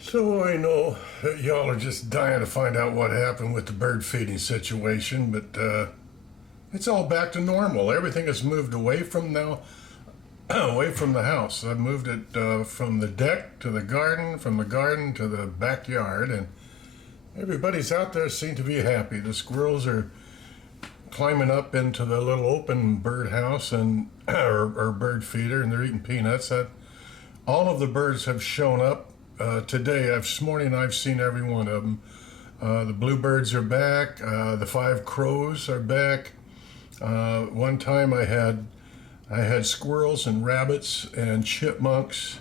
So I know that y'all are just dying to find out what happened with the bird feeding situation, but it's all back to normal. Everything has moved away from now, away from the house. I've moved it from the deck to the garden, from the garden to the backyard, and everybody's out there seem to be happy. The squirrels are climbing up into the little open bird house and or bird feeder, and they're eating peanuts. All of the birds have shown up today. This morning I've seen every one of them. The bluebirds are back. The five crows are back. One time I had squirrels and rabbits and chipmunks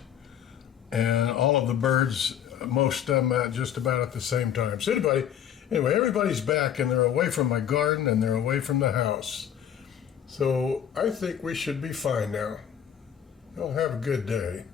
and all of the birds, most of them just about at the same time. So anyway, everybody's back and they're away from my garden and they're away from the house. So I think we should be fine now. Y'all have a good day.